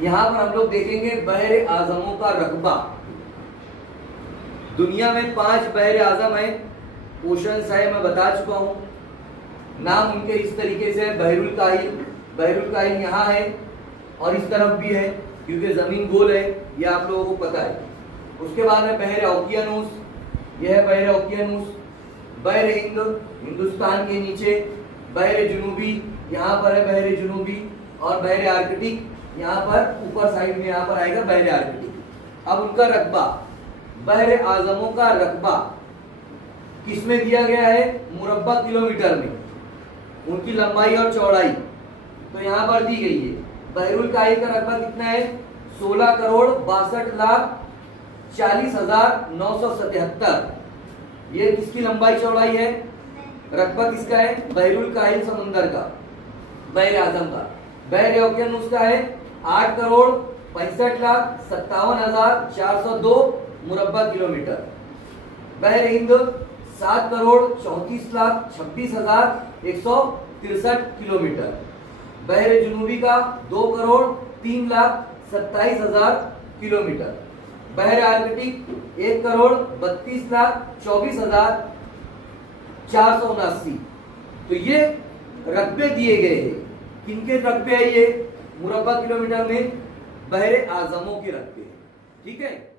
यहाँ पर हम लोग देखेंगे बहरे आजमों का रकबा। दुनिया में 5 बहरे आजम है, ओशंस है, मैं बता चुका हूं। नाम उनके इस तरीके से है, बहरुल काहिल। बहरुल काहिल यहाँ है और इस तरफ भी है क्योंकि जमीन गोल है, ये आप लोगों को पता है। उसके बाद है बहरे ओकियानूस, यह है बहरे ओकियानूस। बहरे हिंद, हिंदुस्तान के नीचे। बहरे जुनूबी, यहाँ पर है बहरे जुनूबी। और बहरे आर्कटिक, यहाँ पर ऊपर साइड में यहाँ पर आएगा बहरे आर्कटिक। अब उनका रकबा, बहरे आजमों का रकबा किसमें दिया गया है? मुरब्बा किलोमीटर में, उनकी लंबाई और चौड़ाई तो यहाँ पर दी गई है। बहरुल काहिल का रकबा कितना है? 16,62,40,977। ये किसकी लंबाई चौड़ाई है? रकबा किसका है? बहरुल काहिल समंदर का, बहरे आजम का। बहरे ओकियानूस का है 8,65,57,402 मुरब्बा किलोमीटर। बहरे हिंद 7,34,26,163 किलोमीटर। बहरे जुनूबी का 2,03,27,000 किलोमीटर। बहरे आर्कटिक 1,32,24,479। तो ये रकबे दिए गए हैं। किनके रकबे है ये? मुरब्बा किलोमीटर में बहरे आजमों के रकबे हैं। ठीक है।